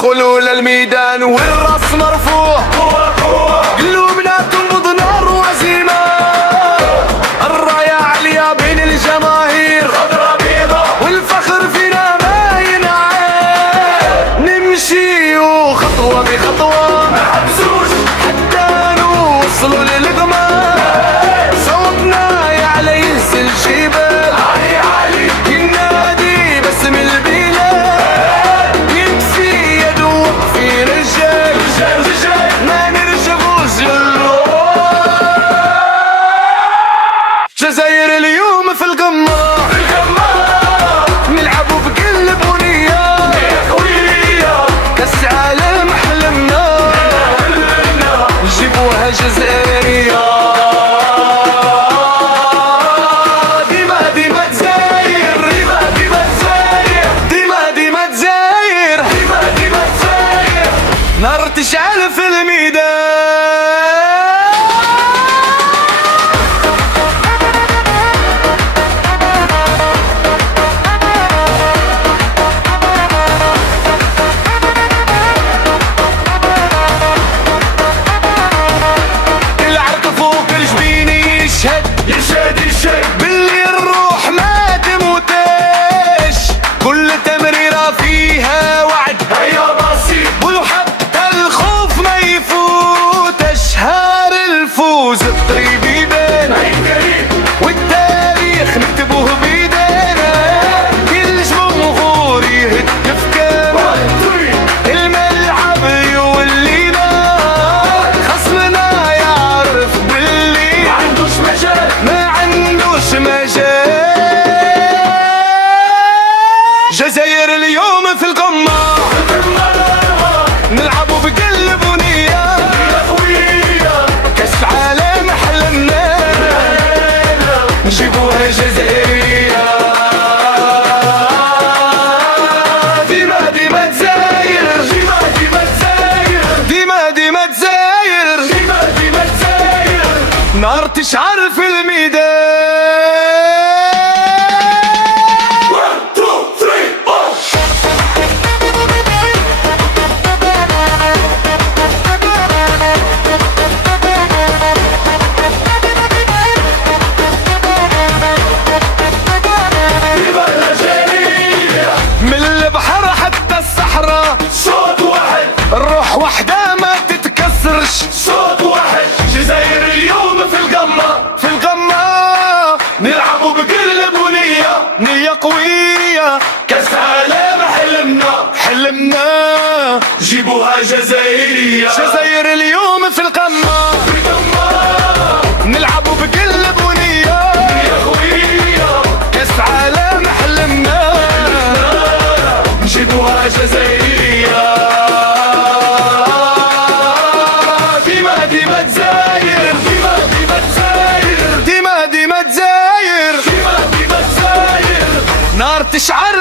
ادخلوا للميدان والراس مرفوع، قلوبنا تنبض نار وعزيمة، الراية عليا بين الجماهير، والفخر فينا ما ينعاد، نمشي وخطوة بخطوة حتى نوصلوا للقمة، صوتنا يعلى يهز الجبال، ينادي باسم البلاد، يكفي يدوق في رجال، ما نرجعوش للورا. جزائر اليوم في القمة، نلعبوا بكل بنية، كاس عالم حلمنا، نجيبوها جزائرية. ديما ديما جزائر، ديما ديما جزائر، نار تشعل في الميدان. يشهد باللي الروح ما تموتش، كل تمريرة فيها وعد، هيا بسيط وحتى الخوف ما يفوتش، هار الفوز الطريق يبان، والتاريخ نكتبوه بيدينا، كل جمهور يهتف كمان، الملعب يولي نار، خصمنا يعرف باللي ما عندوش مجال، جزائر اليوم في القمة، نلعبوا بكل بنية، كاس عالم حلمنا، نجيبوها جزائرية. ديما ديما جزائر، ديما ديما جزائر، نار تشعل في الميدان. الروح وحدة ما تتكسرش، صوت واحد، جزائر اليوم في القمة، نلعبوا بكل بنية، نية قوية، كاس عالم حلمنا، جيبوها جزائرية. جزائر اليوم في القمة، نلعبوا بكل بنية، نية قوية، كاس عالم حلمنا، جيبوها جزائرية. ديما ديما جزائر، ديما ديما جزائر، نار تشعل